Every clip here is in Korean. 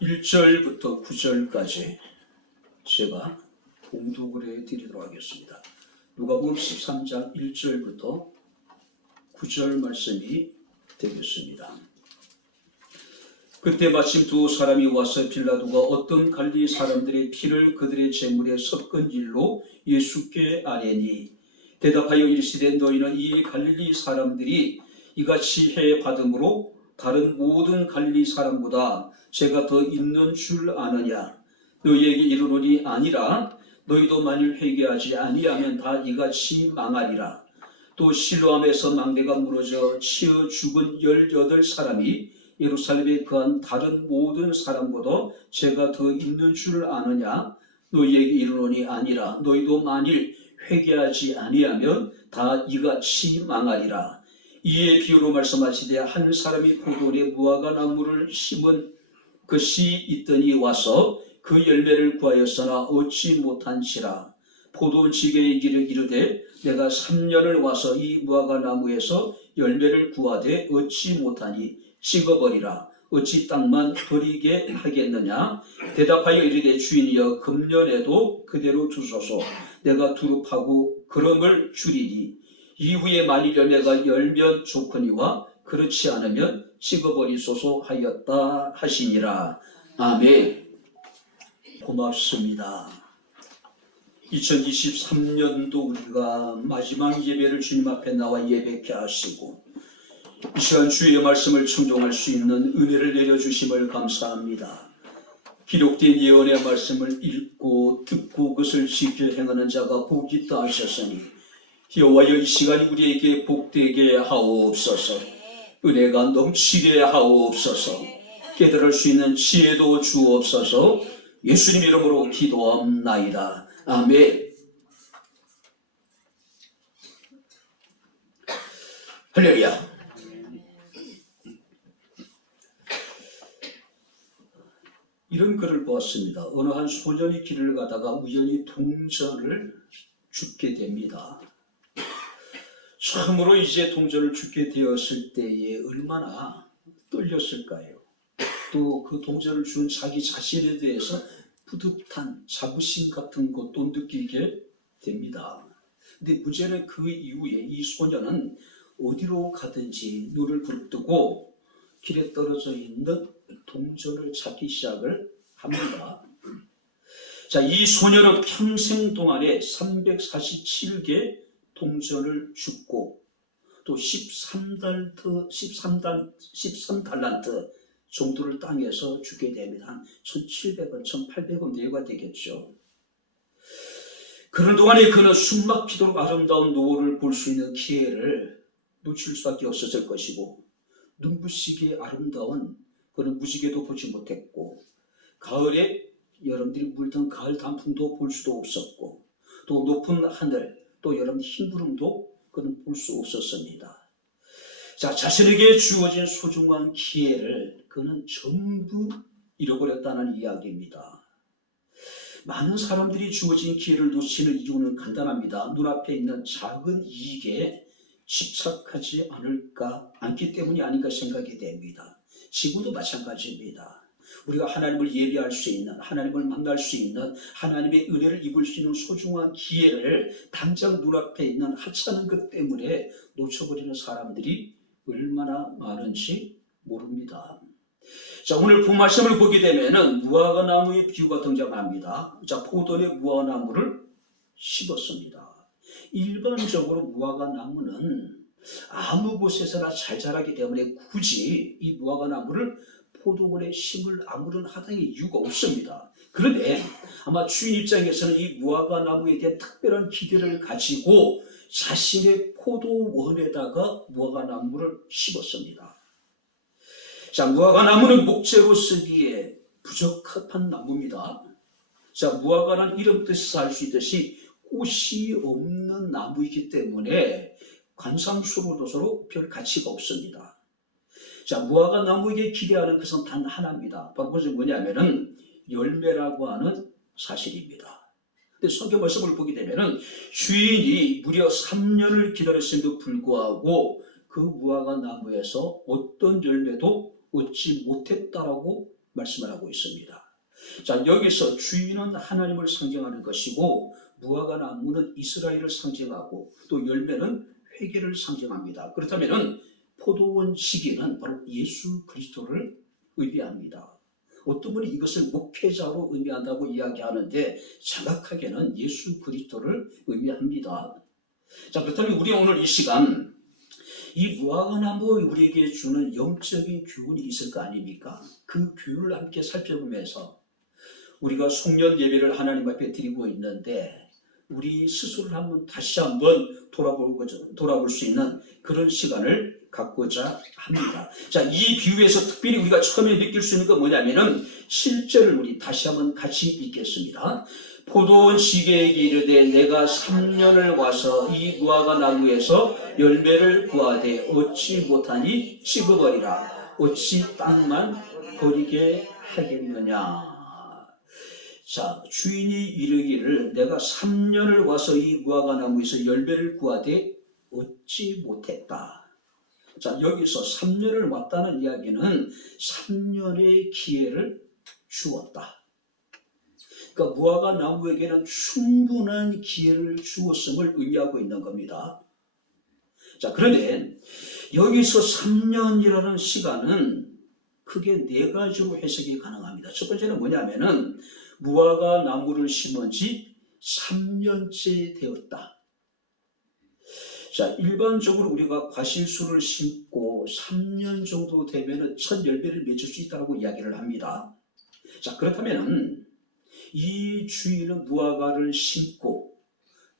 1절부터 9절까지 제가 봉독을 해드리도록 하겠습니다. 누가복음 13장 1절부터 9절 말씀이 되겠습니다. 그때 마침 두 사람이 와서 빌라도가 어떤 갈릴리 사람들의 피를 그들의 제물에 섞은 일로 예수께 아뢰니 대답하여 이르시되 너희는 이 갈릴리 사람들이 이같이 해 받음으로 다른 모든 갈릴리 사람보다 죄가 더 있는 줄 아느냐? 너희에게 이르노니 아니라 너희도 만일 회개하지 아니하면 다 이같이 망하리라. 또 실로암에서 망대가 무너져 치어 죽은 18사람이 예루살렘에 거한 다른 모든 사람보다 죄가 더 있는 줄 아느냐? 너희에게 이르노니 아니라 너희도 만일 회개하지 아니하면 다 이같이 망하리라. 이에 비유로 말씀하시되 한 사람이 포도원에 무화과 나무를 심은 것이 있더니 와서 그 열매를 구하였으나 얻지 못한지라. 포도원 지게에 이르되 내가 3년을 와서 이 무화과 나무에서 열매를 구하되 얻지 못하니 찍어버리라. 어찌 땅만 버리게 하겠느냐? 대답하여 이르되 주인이여 금년에도 그대로 두소서. 내가 두릅하고 그름을 줄이니 이후에 만일 열매가 열면 좋거니와 그렇지 않으면 찍어버리소서 하였다 하시니라. 아멘. 고맙습니다. 2023년도 우리가 마지막 예배를 주님 앞에 나와 예배케 하시고 이 시간 주의 말씀을 청종할 수 있는 은혜를 내려주심을 감사합니다. 기록된 예언의 말씀을 읽고 듣고 그것을 지켜 행하는 자가 복이 있다 하셨으니 여호와여 이 시간이 우리에게 복되게 하옵소서. 은혜가 넘치게 하옵소서. 깨달을 수 있는 지혜도 주옵소서. 예수님 이름으로 기도합나이다. 아멘. 할렐루야. 이런 글을 보았습니다. 어느 한 소년이 길을 가다가 우연히 동전을 줍게 됩니다. 처음으로 이제 동전을 줍게 되었을 때에 얼마나 떨렸을까요? 또 그 동전을 준 자기 자신에 대해서 뿌듯한 자부심 같은 것도 느끼게 됩니다. 근데 문제는 그 이후에 이 소년은 어디로 가든지 눈을 부릅뜨고 길에 떨어져 있는 동전을 찾기 시작을 합니다. 자, 이 소년은 평생 동안에 347개 동전을 줍고 또 13달란트 정도를 땅에서 주게 됩니다. 한 1,700원, 1,800원 내외가 되겠죠. 그런 동안에 그는 숨막히도록 아름다운 노을을 볼 수 있는 기회를 놓칠 수밖에 없었을 것이고 눈부시게 아름다운 그런 무지개도 보지 못했고 가을에 여러분들이 물든 가을 단풍도 볼 수도 없었고 또 높은 하늘 또 여러분 흰구름도 그는 볼 수 없었습니다. 자, 자신에게 주어진 소중한 기회를 그는 전부 잃어버렸다는 이야기입니다. 많은 사람들이 주어진 기회를 놓치는 이유는 간단합니다. 눈앞에 있는 작은 이익에 집착하지 않기 때문이 아닌가 생각이 됩니다. 지금도 마찬가지입니다. 우리가 하나님을 예배할 수 있는, 하나님을 만날 수 있는, 하나님의 은혜를 입을 수 있는 소중한 기회를 당장 눈앞에 있는 하찮은 것 때문에 놓쳐버리는 사람들이 얼마나 많은지 모릅니다. 자, 오늘 본 말씀을 보게 되면은 무화과 나무의 비유가 등장합니다. 자, 포도원에 무화과 나무를 심었습니다. 일반적으로 무화과 나무는 아무 곳에서나 잘 자라기 때문에 굳이 이 무화과 나무를 포도원에 심을 아무런 하등의 이유가 없습니다. 그런데 아마 주인 입장에서는 이 무화과 나무에 대한 특별한 기대를 가지고 자신의 포도원에다가 무화과 나무를 심었습니다. 자, 무화과 나무는 목재로 쓰기에 부적합한 나무입니다. 자, 무화과는 이름 뜻에서 알 수 있듯이 꽃이 없는 나무이기 때문에 관상수로서로 별 가치가 없습니다. 자, 무화과 나무에게 기대하는 것은 단 하나입니다. 바로 그것이 뭐냐면은 열매라고 하는 사실입니다. 근데 성경 말씀을 보게 되면은 주인이 무려 3년을 기다렸음에도 불구하고 그 무화과 나무에서 어떤 열매도 얻지 못했다라고 말씀을 하고 있습니다. 자, 여기서 주인은 하나님을 상징하는 것이고 무화과 나무는 이스라엘을 상징하고 또 열매는 회개를 상징합니다. 그렇다면 포도원 시기는 바로 예수 그리스도를 의미합니다. 어떤 분이 이것을 목회자로 의미한다고 이야기하는데 정확하게는 예수 그리스도를 의미합니다. 자, 그렇다면 우리 오늘 이 시간 이 무화과 나무 우리에게 주는 영적인 교훈이 있을 거 아닙니까? 그 교훈을 함께 살펴보면서 우리가 송년 예배를 하나님 앞에 드리고 있는데 우리 스스로를 다시 한번 돌아볼 수 있는 그런 시간을 갖고자 합니다. 자, 이 비유에서 특별히 우리가 처음에 느낄 수 있는 건 뭐냐면은 7절을 우리 다시 한번 같이 읽겠습니다. 포도원 시기에 이르되 내가 3년을 와서 이 무화과 나무에서 열매를 구하되 얻지 못하니 씹어버리라. 어찌 땅만 버리게 하겠느냐. 자, 주인이 이르기를 내가 3년을 와서 이 무화과 나무에서 열매를 구하되 얻지 못했다. 자, 여기서 3년을 왔다는 이야기는 3년의 기회를 주었다. 그러니까 무화과 나무에게는 충분한 기회를 주었음을 의미하고 있는 겁니다. 자, 그런데 여기서 3년이라는 시간은 크게 네 가지로 해석이 가능합니다. 첫 번째는 뭐냐면은 무화과 나무를 심은 지 3년째 되었다. 자, 일반적으로 우리가 과실수를 심고 3년 정도 되면 첫 열매를 맺을 수 있다고 이야기를 합니다. 자, 그렇다면 이 주인은 무화과를 심고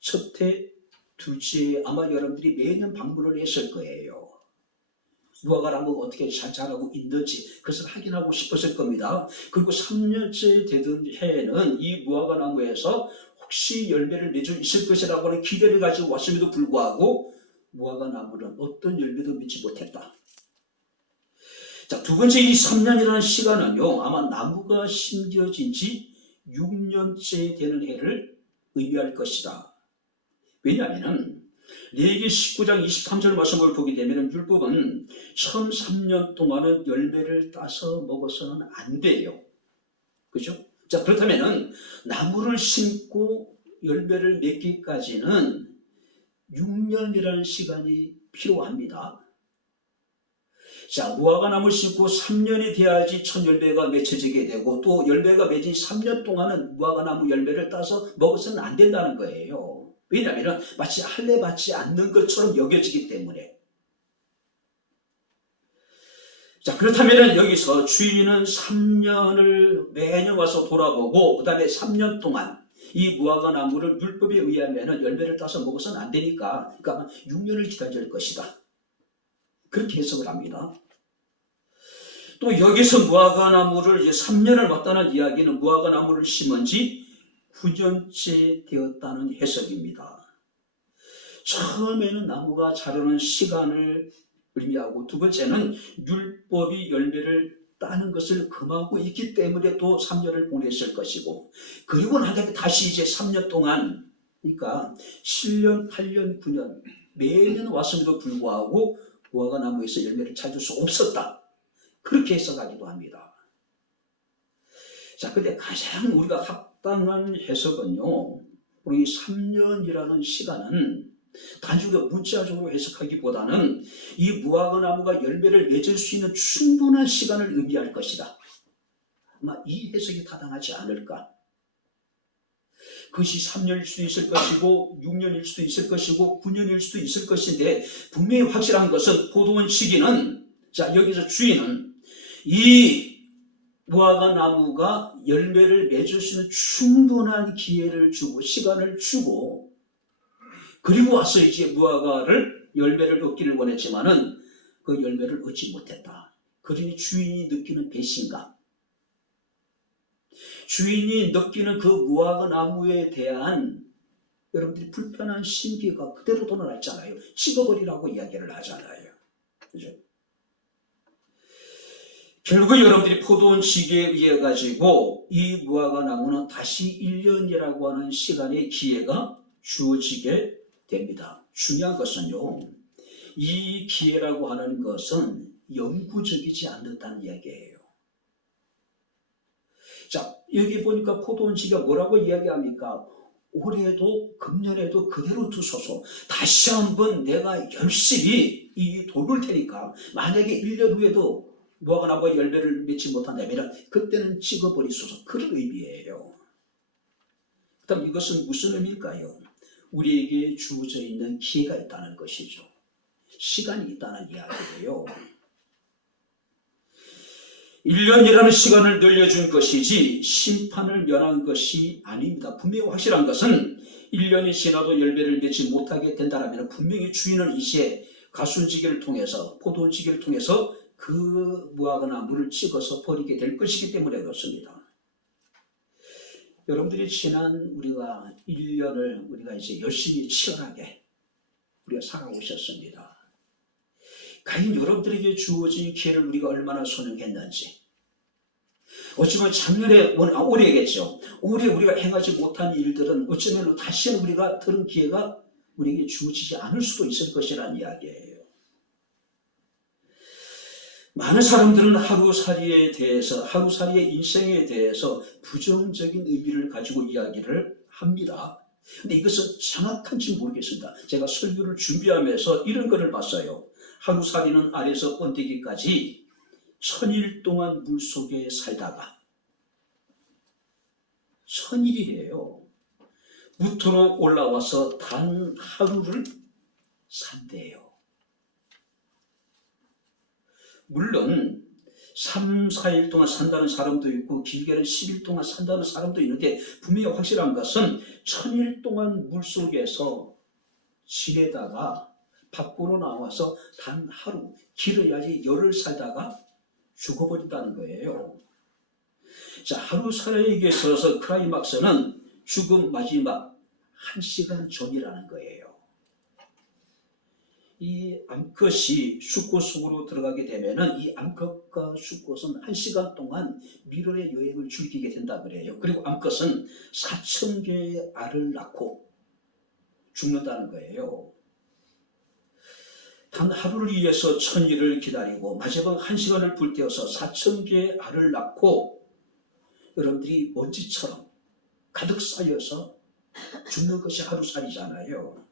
첫 해, 둘째 해 아마 여러분들이 매년 방문을 했을 거예요. 무화과 나무가 어떻게 잘 자라고 있는지 그것을 확인하고 싶었을 겁니다. 그리고 3년째 되던 해에는 이 무화과 나무에서 혹시 열매를 맺을 수 있을 것이라고 하는 기대를 가지고 왔음에도 불구하고 무화과 나무는 어떤 열매도 맺지 못했다. 자, 두 번째 이 3년이라는 시간은요, 아마 나무가 심겨진 지 6년째 되는 해를 의미할 것이다. 왜냐하면 레위기 19장 23절 말씀을 보게 되면 율법은 처음 3년 동안은 열매를 따서 먹어서는 안 돼요. 그죠? 자, 그렇다면 나무를 심고 열매를 맺기까지는 6년이라는 시간이 필요합니다. 자, 무화과 나무를 심고 3년이 돼야지 첫 열매가 맺혀지게 되고 또 열매가 맺은 3년 동안은 무화과 나무 열매를 따서 먹어서는 안 된다는 거예요. 왜냐하면 마치 할례 받지 않는 것처럼 여겨지기 때문에. 자, 그렇다면 여기서 주인은 3년을 매년 와서 돌아보고 그 다음에 3년 동안 이 무화과 나무를 율법에 의하면 열매를 따서 먹어서는 안 되니까 그러니까 6년을 기다릴 것이다. 그렇게 해석을 합니다. 또 여기서 무화과 나무를 이제 3년을 왔다는 이야기는 무화과 나무를 심은 지 9년째 되었다는 해석입니다. 처음에는 나무가 자라는 시간을 의미하고 두 번째는 율법이 열매를 따는 것을 금하고 있기 때문에 또 3년을 보냈을 것이고 그리고 난 다음에 다시 이제 3년 동안 그러니까 7년, 8년, 9년 매년 왔음에도 불구하고 무화과 나무에서 열매를 찾을 수 없었다. 그렇게 해석하기도 합니다. 자, 근데 가장 우리가 합당한 해석은요, 우리 3년이라는 시간은 단순히 문자적으로 해석하기보다는 이 무화과 나무가 열매를 맺을 수 있는 충분한 시간을 의미할 것이다. 아마 이 해석이 타당하지 않을까. 그것이 3년일 수도 있을 것이고 6년일 수도 있을 것이고 9년일 수도 있을 것인데 분명히 확실한 것은 포도원 시기는 자, 여기서 주인은 이 무화과 나무가 열매를 맺을 수 있는 충분한 기회를 주고 시간을 주고 그리고 와서 이제 무화과를 열매를 얻기를 원했지만은 그 열매를 얻지 못했다. 그러니 주인이 느끼는 배신감, 주인이 느끼는 그 무화과 나무에 대한 여러분들이 불편한 심기가 그대로 드러났잖아요. 찍어버리라고 이야기를 하잖아요. 그죠? 결국 여러분들이 포도원 시기에 의해 가지고 이 무화과 나무는 다시 1년이라고 하는 시간의 기회가 주어지게 됩니다. 중요한 것은요, 이 기회라고 하는 것은 영구적이지 않는다는 이야기예요. 자, 여기 보니까 포도원지가 뭐라고 이야기합니까? 올해도 금년에도 그대로 두소서. 다시 한번 내가 열심히 이 돌볼 테니까 만약에 1년 후에도 무화과 나무가 열매를 맺지 못한다면 그때는 찍어버리소서. 그런 의미예요. 그럼 이것은 무슨 의미일까요? 우리에게 주어져 있는 기회가 있다는 것이죠. 시간이 있다는 이야기예요. 1년이라는 시간을 늘려준 것이지 심판을 면한 것이 아닙니다. 분명히 확실한 것은 1년이 지나도 열매를 맺지 못하게 된다면 분명히 주인은 이제 가순지기를 통해서 포도원지기를 통해서 그 무화과 나무를 찍어서 버리게 될 것이기 때문에 그렇습니다. 여러분들이 지난 우리가 1년을 우리가 이제 열심히 치열하게 우리가 살아오셨습니다. 과연 여러분들에게 주어진 기회를 우리가 얼마나 소용했는지, 어쩌면 작년에, 올해겠죠. 올해 우리가 행하지 못한 일들은 어쩌면 다시는 우리가 그런 기회가 우리에게 주어지지 않을 수도 있을 것이라는 이야기예요. 많은 사람들은 하루살이에 대해서, 하루살이의 인생에 대해서 부정적인 의미를 가지고 이야기를 합니다. 근데 이것은 정확한지 모르겠습니다. 제가 설교를 준비하면서 이런 글을 봤어요. 하루살이는 아래서 번데기까지 1000일 동안 물속에 살다가 1000일이래요. 무토로 올라와서 단 하루를 산대요. 물론 3, 4일 동안 산다는 사람도 있고 길게는 10일 동안 산다는 사람도 있는데 분명히 확실한 것은 1000일 동안 물속에서 지내다가 밖으로 나와서 단 하루, 길어야지 열흘 살다가 죽어버린다는 거예요. 자, 하루살이에게 있어서 클라이막스는 죽음 마지막 1시간 전이라는 거예요. 이 암컷이 숫꽃 속으로 들어가게 되면은 이 암컷과 숫꽃은 1시간 동안 미련의 여행을 즐기게 된다 그래요. 그리고 암컷은 4000개의 알을 낳고 죽는다는 거예요. 단 하루를 위해서 1000일을 기다리고 마지막 1시간을 불태워서 4000개의 알을 낳고 여러분들이 먼지처럼 가득 쌓여서 죽는 것이 하루살이잖아요.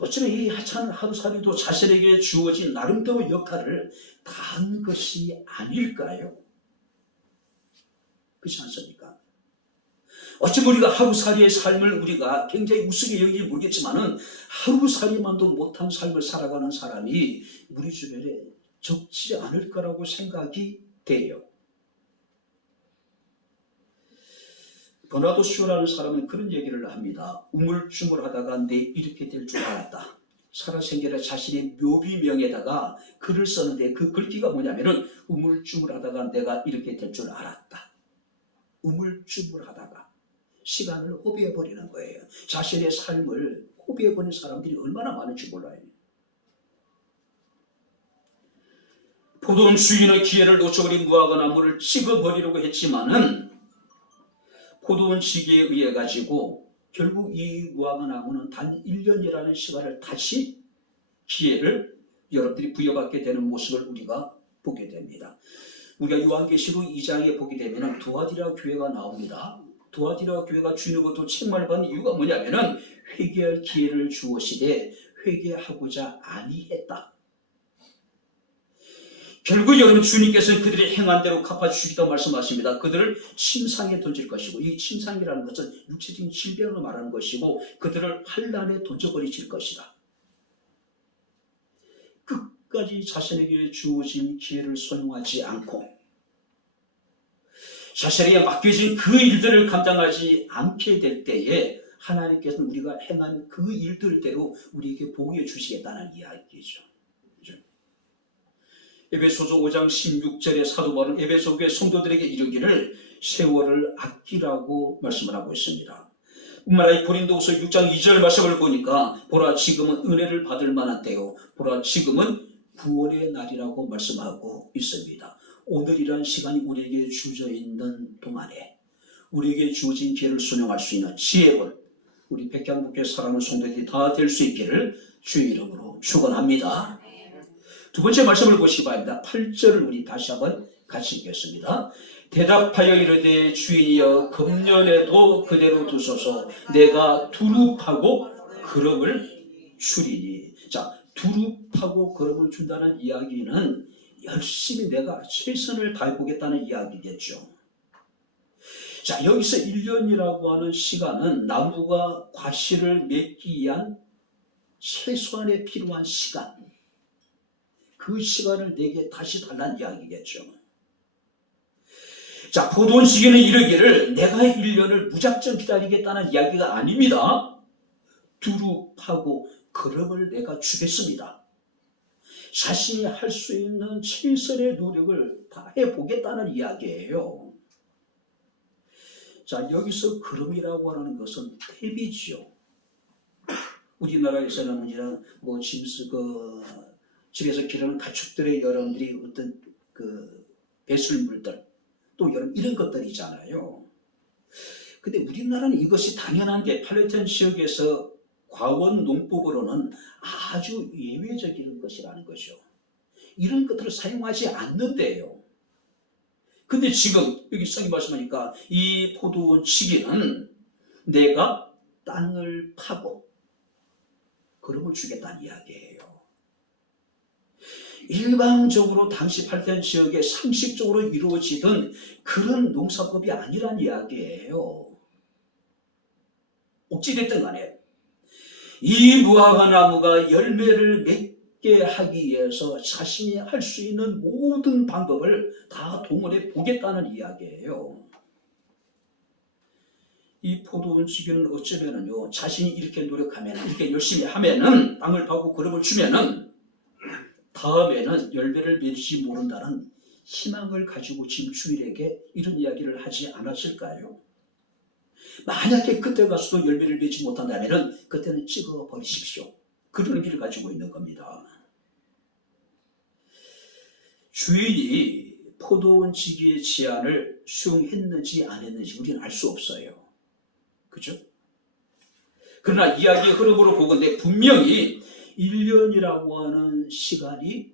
어쩌면 이 하찮은 하루살이도 자신에게 주어진 나름대로 역할을 다한 것이 아닐까요? 그렇지 않습니까? 어쩌면 우리가 하루살이의 삶을 우리가 굉장히 우습게 여기지 모르겠지만은 하루살이만도 못한 삶을 살아가는 사람이 우리 주변에 적지 않을 거라고 생각이 돼요. 버나드 쇼라는 사람은 그런 얘기를 합니다. 우물쭈물하다가 내 이렇게 될 줄 알았다. 살아생전에 자신의 묘비명에다가 글을 썼는데 그 글귀가 뭐냐면은 우물쭈물하다가 내가 이렇게 될 줄 알았다. 우물쭈물하다가 시간을 허비해버리는 거예요. 자신의 삶을 허비해버린 사람들이 얼마나 많은지 몰라요. 포도원 주인의 기회를 놓쳐버린 무화과 나무를 찍어버리려고 했지만은 포도원 지기에 의해 가지고 결국 이 무화과 나무는 단 1년이라는 시간을 다시 기회를 여러분들이 부여받게 되는 모습을 우리가 보게 됩니다. 우리가 요한계시록 2장에 보게 되면 두아디라 교회가 나옵니다. 두아디라 교회가 주님으로부터 책망을 받는 이유가 뭐냐면은 회개할 기회를 주었으되 회개하고자 아니했다. 결국 여러분 주님께서는 그들이 행한 대로 갚아주시겠다고 말씀하십니다. 그들을 침상에 던질 것이고, 이 침상이라는 것은 육체적인 질병을 말하는 것이고 그들을 환란에 던져버리실 것이다. 끝까지 자신에게 주어진 기회를 소용하지 않고 자신에게 맡겨진 그 일들을 감당하지 않게 될 때에 하나님께서는 우리가 행한 그 일들대로 우리에게 복해 주시겠다는 이야기죠. 에베소서 5장 16절에 사도 바울은 에베소 교회 성도들에게 이르기를 세월을 아끼라고 말씀을 하고 있습니다. 뿐만 아니라 고린도후서 6장 2절 말씀을 보니까 보라 지금은 은혜를 받을 만한 때요 보라 지금은 구원의 날이라고 말씀하고 있습니다. 오늘이란 시간이 우리에게 주어져 있는 동안에 우리에게 주어진 기회를 순용할 수 있는 지혜를 우리 백향목교회 사랑하는 성도들이 다 될 수 있기를 주의 이름으로 축원합니다. 두 번째 말씀을 보시기 바랍니다. 8절을 우리 다시 한번 같이 읽겠습니다. 대답하여 이르되 주인이여 금년에도 그대로 두소서. 내가 두릅하고 그름을 주리니. 자, 두릅하고 그름을 준다는 이야기는 열심히 내가 최선을 다해보겠다는 이야기겠죠. 자, 여기서 1년이라고 하는 시간은 나무가 과실을 맺기 위한 최소한에 필요한 시간, 그 시간을 내게 다시 달라는 이야기겠죠. 자, 포도원 시기는 이르기를 내가 1년을 무작정 기다리겠다는 이야기가 아닙니다. 두릅하고 그름을 내가 주겠습니다. 자신이 할 수 있는 최선의 노력을 다 해보겠다는 이야기예요. 자, 여기서 그름이라고 하는 것은 탭이지요. 우리나라에서는 집에서 기르는 가축들의 여러분들이 어떤 배설물들, 또 이런 것들이 있잖아요. 근데 우리나라는 이것이 당연한데 팔레스타인 지역에서 과원 농법으로는 아주 예외적인 것이라는 거죠. 이런 것들을 사용하지 않는데요. 근데 지금 여기 성경 말씀하니까 이 포도원 시기는 내가 땅을 파고 그름을 주겠다는 이야기예요. 일방적으로 당시 팔레스타인 지역에 상식적으로 이루어지던 그런 농사법이 아니란 이야기예요. 어찌됐든 간에 이 무화과 나무가 열매를 맺게 하기 위해서 자신이 할 수 있는 모든 방법을 다 동원해 보겠다는 이야기예요. 이 포도원 시기는 어쩌면은요, 자신이 이렇게 노력하면, 이렇게 열심히 하면은, 땅을 파고 그름을 주면은, 다음에는 열매를 맺지 모른다는 희망을 가지고 지금 주일에게 이런 이야기를 하지 않았을까요? 만약에 그때 가서도 열매를 맺지 못한다면 그때는 찍어버리십시오. 그런 의미를 가지고 있는 겁니다. 주인이 포도원 시기의 제안을 수용했는지 안 했는지 우리는 알 수 없어요. 그죠? 그러나 이야기의 흐름으로 보건대 분명히 1년이라고 하는 시간이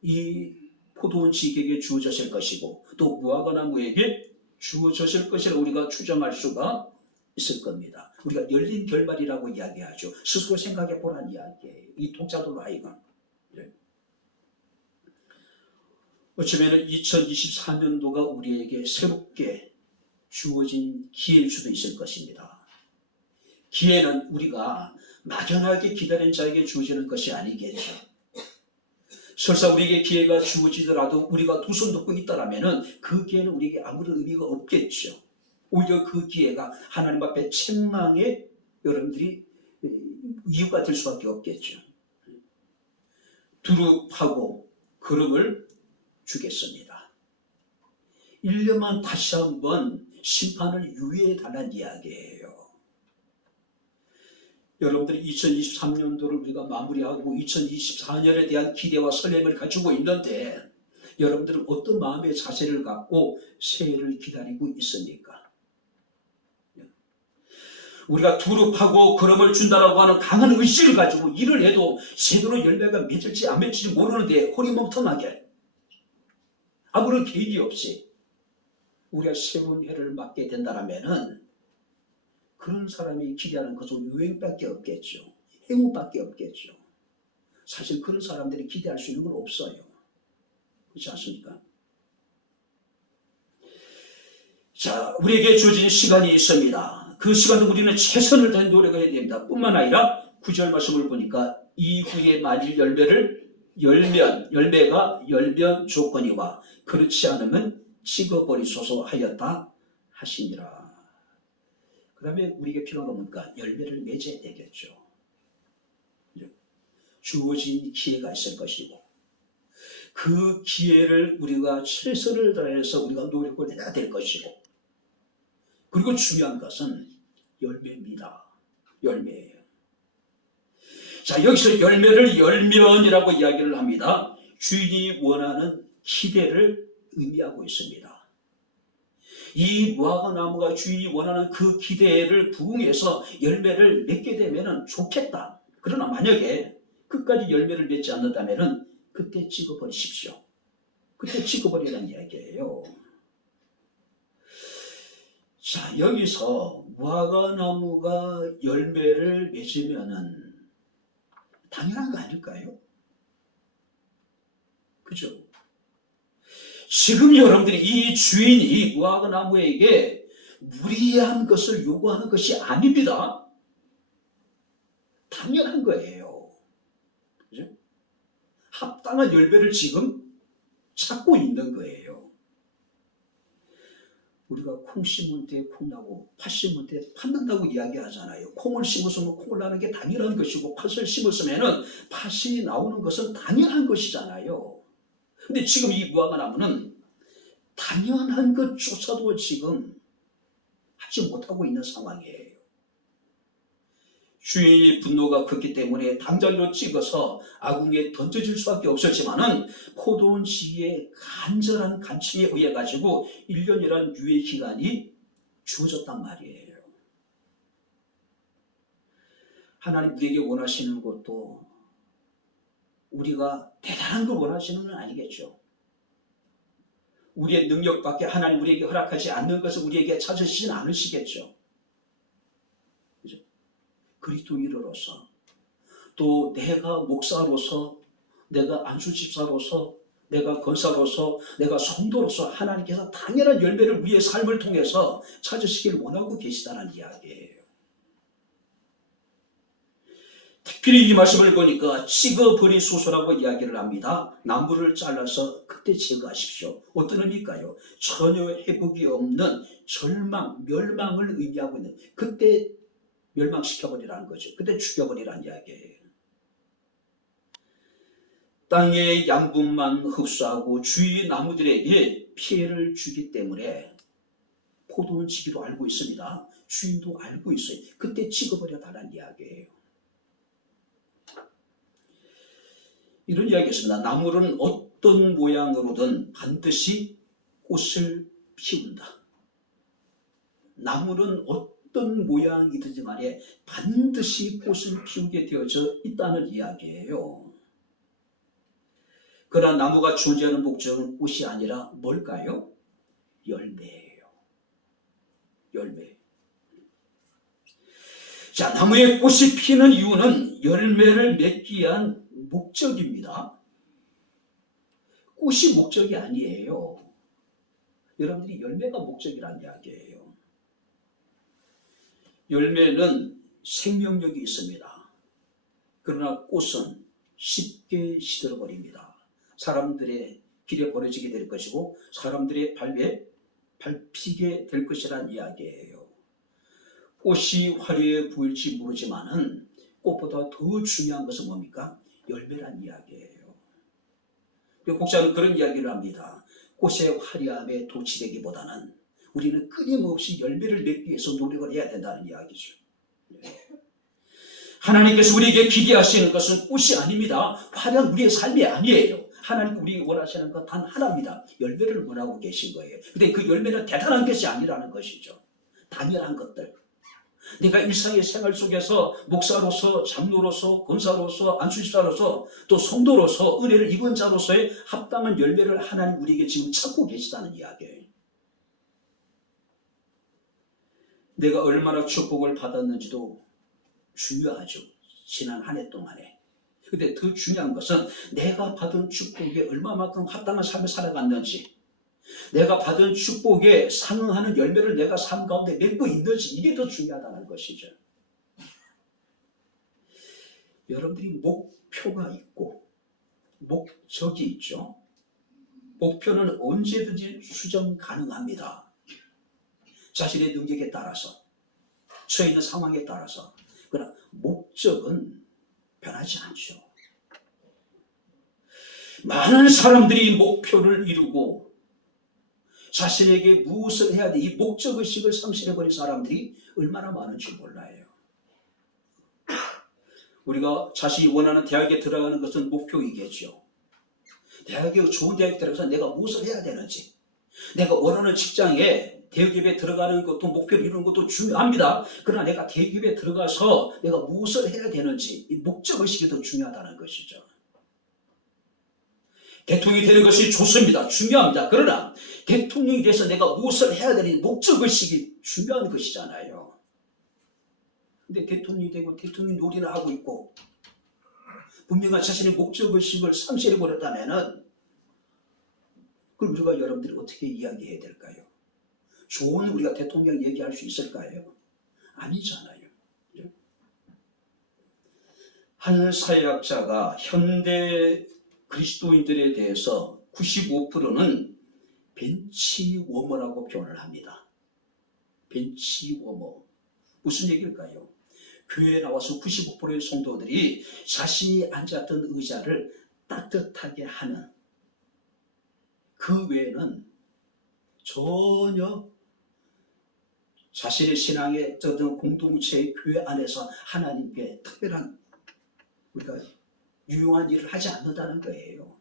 이 포도원 지기에게 주어졌을 것이고 또 무화과 나무에게 주어졌을 것이라 우리가 추정할 수가 있을 겁니다. 우리가 열린 결말이라고 이야기하죠. 스스로 생각해 보라는 이야기예요. 이 독자들로 하여금. 어쩌면 2024년도가 우리에게 새롭게 주어진 기회일 수도 있을 것입니다. 기회는 우리가 막연하게 기다린 자에게 주어지는 것이 아니겠죠. 설사 우리에게 기회가 주어지더라도 우리가 두 손 놓고 있다라면 그 기회는 우리에게 아무런 의미가 없겠죠. 오히려 그 기회가 하나님 앞에 책망의 여러분들이 이유가 될 수밖에 없겠죠. 두릅하고 그름을 주겠습니다. 1년만 다시 한번 심판을 유예해 달라는 이야기예요. 여러분들이 2023년도를 우리가 마무리하고 2024년에 대한 기대와 설렘을 가지고 있는데 여러분들은 어떤 마음의 자세를 갖고 새해를 기다리고 있습니까? 우리가 두릅하고 그름을 준다라고 하는 강한 의식을 가지고 일을 해도 제대로 열매가 맺을지 안 맺을지 모르는데 허리멍텅하게 아무런 계획이 없이 우리가 새로운 해를 맞게 된다면은 그런 사람이 기대하는 것은 유행밖에 없겠죠. 행운밖에 없겠죠. 사실 그런 사람들이 기대할 수 있는 건 없어요. 그렇지 않습니까? 자, 우리에게 주어진 시간이 있습니다. 그 시간도 우리는 최선을 다해 노력을 해야 됩니다. 뿐만 아니라 9절 말씀을 보니까 이후에 만일 열매가 열면 조건이와 그렇지 않으면 찍어버리소서 하였다 하시니라. 그 다음에 우리에게 필요한 건 뭡니까? 열매를 맺어야 되겠죠. 주어진 기회가 있을 것이고 그 기회를 우리가 최선을 다해서 우리가 노력을 해야 될 것이고 그리고 중요한 것은 열매입니다. 열매예요. 자, 여기서 열매를 열면이라고 이야기를 합니다. 주인이 원하는 기대를 의미하고 있습니다. 이 무화과 나무가 주인이 원하는 그 기대를 부응해서 열매를 맺게 되면 좋겠다. 그러나 만약에 끝까지 열매를 맺지 않는다면 그때 찍어버리십시오. 그때 찍어버리라는 이야기예요. 자, 여기서 무화과나무가 열매를 맺으면은 당연한 거 아닐까요? 그죠? 지금 여러분들이 이 주인이 무화과나무에게 무리한 것을 요구하는 것이 아닙니다. 당연한 거예요. 그죠? 합당한 열매를 지금 찾고 있는 거예요. 우리가 콩 심을 때 콩 나고 팥 심을 때 팥 난다고 이야기하잖아요. 콩을 심었으면 콩을 나는 게 당연한 것이고 팥을 심었으면 팥이 나오는 것은 당연한 것이잖아요. 근데 지금 이 무화과나무는 당연한 것조차도 지금 하지 못하고 있는 상황이에요. 주인이 분노가 컸기 때문에 당장으로 찍어서 아궁이에 던져질 수밖에 없었지만은 포도원지기의 간절한 간청에 의해 가지고 1년이라는 유예 기간이 주어졌단 말이에요. 하나님 우리에게 원하시는 것도 우리가 대단한 걸 원하시는 건 아니겠죠. 우리의 능력밖에 하나님 우리에게 허락하지 않는 것을 우리에게 찾으시진 않으시겠죠. 그죠? 그리스도인으로서 또 내가 목사로서 내가 안수집사로서 내가 권사로서 내가 성도로서 하나님께서 당연한 열매를 우리의 삶을 통해서 찾으시길 원하고 계시다는 이야기예요. 특별히 이 말씀을 보니까 찍어버리소서라고 이야기를 합니다. 나무를 잘라서 그때 제거하십시오. 어떤 의미일까요? 전혀 회복이 없는 절망, 멸망을 의미하고 있는, 그때 멸망시켜버리라는 거죠. 그때 죽여버리라는 이야기예요. 땅의 양분만 흡수하고 주위 나무들에게 피해를 주기 때문에 포도는 지기도 알고 있습니다. 주인도 알고 있어요. 그때 찍어버려 달라는 이야기예요. 이런 이야기가 있습니다. 나무는 어떤 모양으로든 반드시 꽃을 피운다. 나무는 어떤 모양이든지 말이에 반드시 꽃을 피우게 되어져 있다는 이야기예요. 그러나 나무가 존재하는 목적은 꽃이 아니라 뭘까요? 열매예요. 열매. 자, 나무에 꽃이 피는 이유는 열매를 맺기 위한 목적입니다. 꽃이 목적이 아니에요. 여러분들이 열매가 목적이란 이야기예요. 열매는 생명력이 있습니다. 그러나 꽃은 쉽게 시들어버립니다. 사람들의 길에 버려지게 될 것이고 사람들의 발에 밟히게 될 것이란 이야기예요. 꽃이 화려해 보일지 모르지만은 꽃보다 더 중요한 것은 뭡니까? 열매란 이야기예요. 곡자는 그런 이야기를 합니다. 꽃의 화려함에 도취되기보다는 우리는 끊임없이 열매를 맺기 위해서 노력을 해야 된다는 이야기죠. 하나님께서 우리에게 기대하시는 것은 꽃이 아닙니다. 화려한 우리의 삶이 아니에요. 하나님 우리 원하시는 것 단 하나입니다. 열매를 원하고 계신 거예요. 근데 그 열매는 대단한 것이 아니라는 것이죠. 당연한 것들. 내가 일상의 생활 속에서 목사로서, 장로로서, 권사로서, 안수집사로서, 또 성도로서 은혜를 입은 자로서의 합당한 열매를 하나님 우리에게 지금 찾고 계시다는 이야기예요. 내가 얼마나 축복을 받았는지도 중요하죠. 지난 한 해 동안에. 근데 더 중요한 것은 내가 받은 축복에 얼마만큼 합당한 삶을 살아갔는지, 내가 받은 축복에 상응하는 열매를 내가 삶 가운데 맺고 있는지, 이게 더 중요하다는 것이죠. 여러분들이 목표가 있고 목적이 있죠. 목표는 언제든지 수정 가능합니다. 자신의 능력에 따라서, 처해 있는 상황에 따라서. 그러나 목적은 변하지 않죠. 많은 사람들이 목표를 이루고 자신에게 무엇을 해야 돼, 이 목적의식을 상실해버린 사람들이 얼마나 많은지 몰라요. 우리가 자신이 원하는 대학에 들어가는 것은 목표이겠죠. 대학에 좋은 대학에 들어가서 내가 무엇을 해야 되는지, 내가 원하는 직장에 대기업에 들어가는 것도 목표를 이루는 것도 중요합니다. 그러나 내가 대기업에 들어가서 내가 무엇을 해야 되는지, 이 목적의식이 더 중요하다는 것이죠. 대통령이 되는 것이 좋습니다. 중요합니다. 그러나 대통령이 돼서 내가 무엇을 해야 되는 목적의식이 중요한 것이잖아요. 근데 대통령이 되고 대통령 놀이를 하고 있고 분명한 자신의 목적의식을 상실해버렸다면 그럼 우리가 여러분들이 어떻게 이야기해야 될까요? 좋은 우리가 대통령 얘기할 수 있을까요? 아니잖아요. 한 사회학자가 현대 그리스도인들에 대해서 95%는 벤치워머라고 표현을 합니다. 벤치워머. 무슨 얘기일까요? 교회에 나와서 95%의 성도들이 자신이 앉았던 의자를 따뜻하게 하는, 그 외에는 전혀 자신의 신앙의 어떤 공동체의 교회 안에서 하나님께 특별한 우리가 유용한 일을 하지 않는다는 거예요.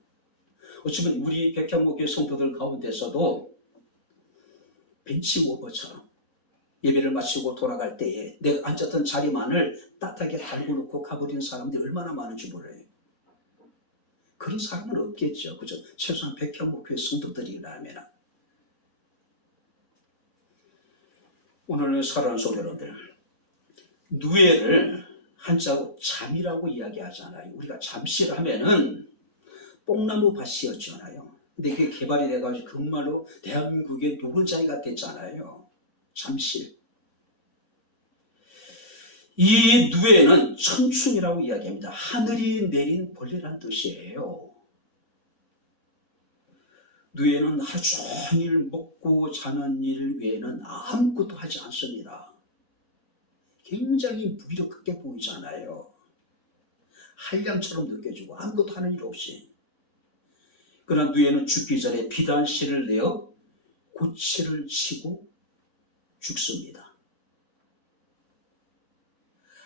어쩌면 우리 백향목교회 성도들 가운데서도 벤치워머처럼 예배를 마치고 돌아갈 때에 내가 앉았던 자리만을 따뜻하게 달고 놓고 가버리는 사람들이 얼마나 많은지 몰라요. 그런 사람은 없겠죠. 그죠? 최소한 백향목교회 성도들이라면. 오늘 사랑하는 성도 여러분들, 누에를 한자로 잠이라고 이야기하잖아요. 우리가 잠실 하면은 뽕나무 밭이었잖아요. 근데 이게 개발이 돼가지고 정말로 대한민국의 노른자리가 됐잖아요. 잠실. 이 누에는 천충이라고 이야기합니다. 하늘이 내린 벌레란 뜻이에요. 누에는 하루 종일 먹고 자는 일 외에는 아무것도 하지 않습니다. 굉장히 무기력하게 보이잖아요. 한량처럼 느껴지고 아무것도 하는 일 없이. 그러나 누에는 죽기 전에 비단실을 내어 고치를 치고 죽습니다.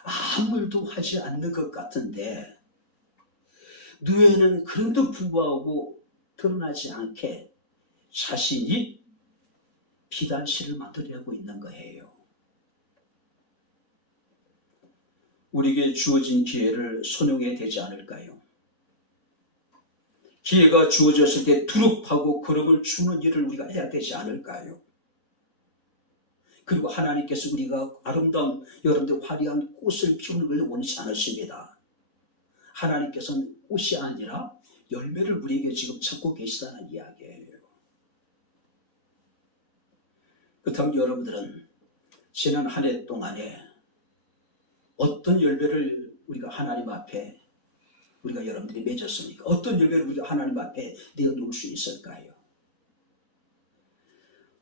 아무 일도 하지 않는 것 같은데 누에는 그런데도 불구하고 드러나지 않게 자신이 비단실을 만들려고 있는 거예요. 우리에게 주어진 기회를 손용해야 되지 않을까요? 기회가 주어졌을 때 두릅하고 거름을 주는 일을 우리가 해야 되지 않을까요? 그리고 하나님께서 우리가 아름다운 여러분들 화려한 꽃을 피우는 걸 원치 않으십니다. 하나님께서는 꽃이 아니라 열매를 우리에게 지금 찾고 계시다는 이야기예요. 그렇다면 여러분들은 지난 한 해 동안에 어떤 열매를 우리가 하나님 앞에 우리가 여러분들이 맺었습니까? 어떤 열매를 우리가 하나님 앞에 내어놓을 수 있을까요?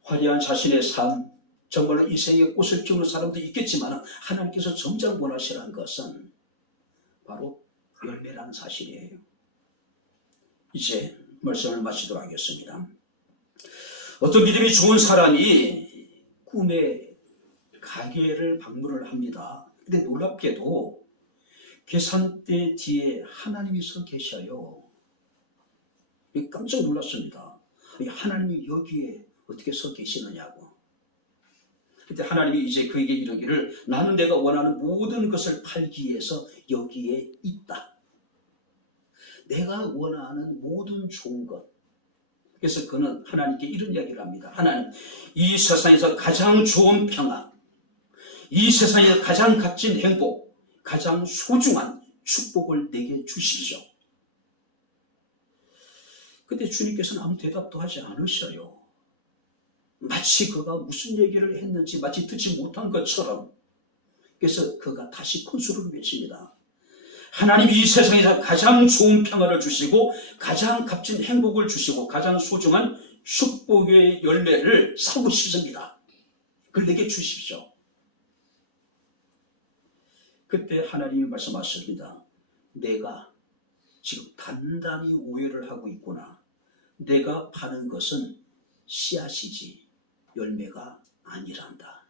화려한 자신의 삶, 정말로 이 생에 꽃을 피우는 사람도 있겠지만 하나님께서 정작 원하시는 것은 바로 열매라는 사실이에요. 이제 말씀을 마치도록 하겠습니다. 어떤 믿음이 좋은 사람이 꿈에 가게를 방문을 합니다. 근데 놀랍게도 계산대 뒤에 하나님이 서 계셔요. 깜짝 놀랐습니다. 하나님이 여기에 어떻게 서 계시느냐고. 그때 하나님이 이제 그에게 이르기를 나는 내가 원하는 모든 것을 팔기 위해서 여기에 있다. 내가 원하는 모든 좋은 것. 그래서 그는 하나님께 이런 이야기를 합니다. 하나님, 이 세상에서 가장 좋은 평안, 이 세상에서 가장 값진 행복, 가장 소중한 축복을 내게 주십시오. 그때 주님께서는 아무 대답도 하지 않으셔요. 마치 그가 무슨 얘기를 했는지 마치 듣지 못한 것처럼. 그래서 그가 다시 큰 소리로 외칩니다. 하나님이 이 세상에서 가장 좋은 평화를 주시고 가장 값진 행복을 주시고 가장 소중한 축복의 열매를 사고 싶습니다. 그걸 내게 주십시오. 그때 하나님이 말씀하십니다. 내가 지금 단단히 오해를 하고 있구나. 내가 파는 것은 씨앗이지 열매가 아니란다.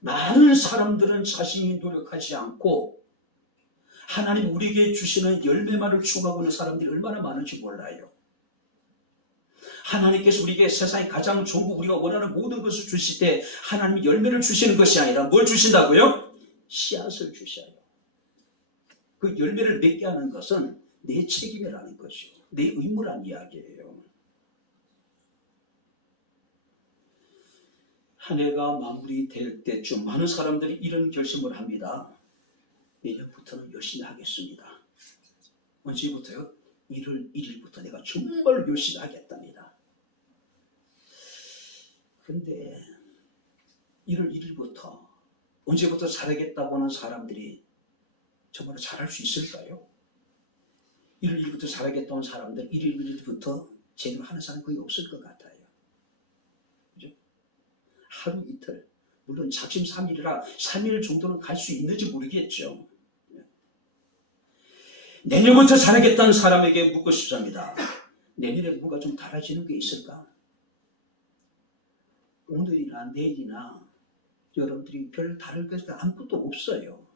많은 사람들은 자신이 노력하지 않고 하나님 우리에게 주시는 열매만을 추구하고 있는 사람들이 얼마나 많은지 몰라요. 하나님께서 우리에게 세상에 가장 좋은 거 우리가 원하는 모든 것을 주실 때 하나님이 열매를 주시는 것이 아니라 뭘 주신다고요? 씨앗을 주셔요. 그 열매를 맺게 하는 것은 내 책임이라는 거죠. 내 의무란 이야기예요. 한 해가 마무리될 때쯤 많은 사람들이 이런 결심을 합니다. 내년부터는 열심히 하겠습니다. 언제부터요? 1월 1일부터 내가 정말 열심히 하겠답니다. 근데 1월 1일부터 언제부터 잘하겠다고 하는 사람들이 정말 잘할 수 있을까요? 1월 1일부터 잘하겠다고 하는 사람들 1월 1일부터 제대로 하는 사람 거의 없을 것 같아요. 그죠? 하루 이틀, 물론 작심 3일이라 3일 정도는 갈 수 있는지 모르겠죠. 내년부터 잘하겠다는 사람에게 묻고 싶습니다. 내년에 뭔가 좀 달라지는 게 있을까? 오늘이나 내일이나 여러분들이 별 다를 것 아무것도 없어요.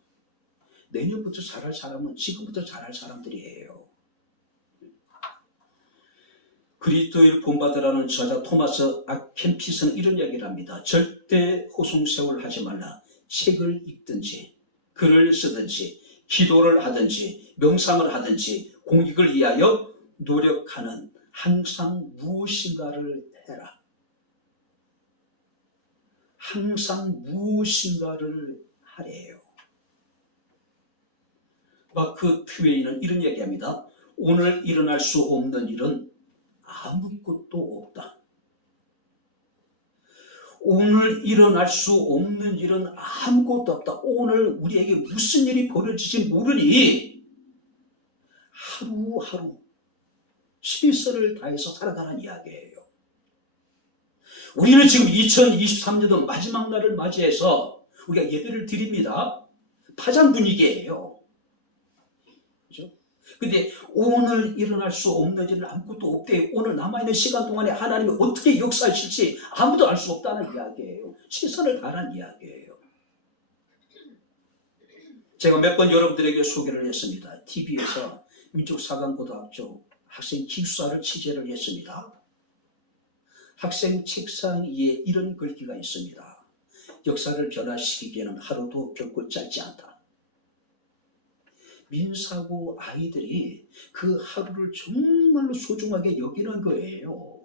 내년부터 잘할 사람은 지금부터 잘할 사람들이에요. 그리스도를 본받으라는 저자 토마스 아켄피스는 이런 이야기를 합니다. 절대 호송세월 하지 말라. 책을 읽든지 글을 쓰든지 기도를 하든지 명상을 하든지 공익을 위하여 노력하는 항상 무엇인가를 해라. 항상 무엇인가를 하래요. 마크 트웨이는 이런 얘기합니다. 오늘 일어날 수 없는 일은 아무것도 없다. 오늘 일어날 수 없는 일은 아무것도 없다. 오늘 우리에게 무슨 일이 벌어질지 모르니 하루하루 최선을 다해서 살아가는 이야기예요. 우리는 지금 2023년도 마지막 날을 맞이해서 우리가 예배를 드립니다. 파장 분위기예요. 그죠? 근데 오늘 일어날 수 없는 일은 아무것도 없대요. 오늘 남아있는 시간 동안에 하나님이 어떻게 역사하실지 아무도 알 수 없다는 이야기예요. 최선을 다하는 이야기예요. 제가 몇 번 여러분들에게 소개를 했습니다. TV에서 민족사관고등학교 학생 기숙사를 취재를 했습니다. 학생 책상 위에 이런 글귀가 있습니다. 역사를 변화시키기에는 하루도 결코 짧지 않다. 민사고 아이들이 그 하루를 정말로 소중하게 여기는 거예요.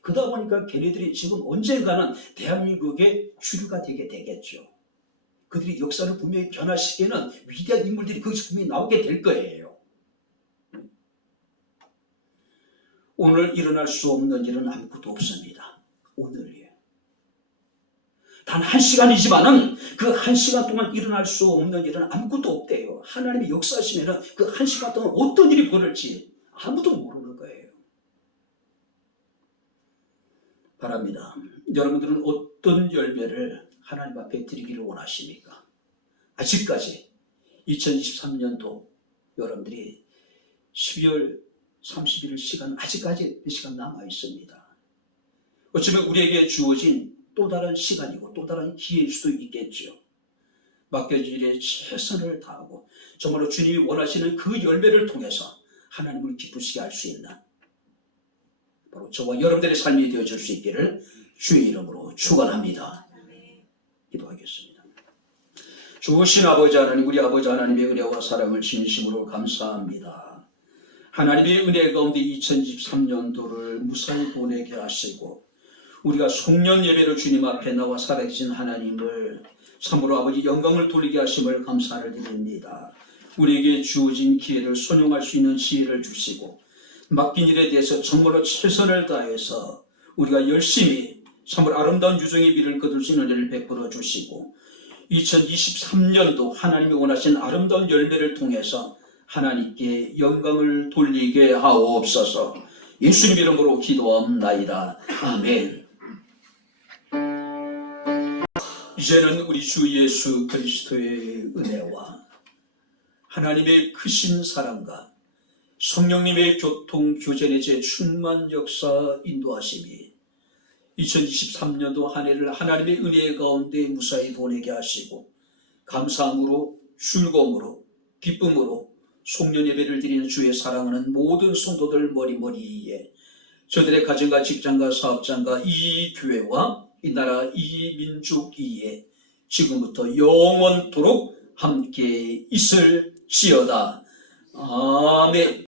그러다 보니까 걔네들이 지금 언젠가는 대한민국의 주류가 되게 되겠죠. 그들이 역사를 분명히 변화시키는 위대한 인물들이 거기서 분명히 나오게 될 거예요. 오늘 일어날 수 없는 일은 아무것도 없습니다. 오늘이에요. 단 1시간이지만은 그 1시간 동안 일어날 수 없는 일은 아무것도 없대요. 하나님이 역사하시면은 그 1시간 동안 어떤 일이 벌어질지 아무도 모르는 거예요. 바랍니다. 여러분들은 어떤 열매를 하나님 앞에 드리기를 원하십니까? 아직까지 2023년도 여러분들이 12월 31일 시간 아직까지 몇 시간 남아 있습니다. 어쩌면 우리에게 주어진 또 다른 시간이고 또 다른 기회일 수도 있겠죠. 맡겨진 일에 최선을 다하고 정말로 주님이 원하시는 그 열매를 통해서 하나님을 기쁘시게 할 수 있는 바로 저와 여러분들의 삶이 되어질 수 있기를 주의 이름으로 축원합니다. 기도하겠습니다. 주신 아버지 하나님, 우리 아버지 하나님의 은혜와 사랑을 진심으로 감사합니다. 하나님의 은혜 가운데 2023년도를 무사히 보내게 하시고 우리가 송년 예배로 주님 앞에 나와 살아계신 하나님을 참으로 아버지 영광을 돌리게 하심을 감사를 드립니다. 우리에게 주어진 기회를 순용할 수 있는 지혜를 주시고 맡긴 일에 대해서 정말로 최선을 다해서 우리가 열심히 참으로 아름다운 유정의 비를 거둘 수 있는 은혜를 베풀어 주시고 2023년도 하나님이 원하신 아름다운 열매를 통해서 하나님께 영광을 돌리게 하옵소서. 예수님 이름으로 기도합나이다. 아멘. 이제는 우리 주 예수 그리스도의 은혜와 하나님의 크신 사랑과 성령님의 교통 교제의 제 충만 역사 인도하심이 2023년도 한 해를 하나님의 은혜 가운데 무사히 보내게 하시고 감사함으로 즐거움으로 기쁨으로 송년 예배를 드리는 주의 사랑하는 모든 성도들 머리머리에 저들의 가정과 직장과 사업장과 이 교회와 이 나라 이 민족 이에 지금부터 영원토록 함께 있을지어다. 아멘. 아멘.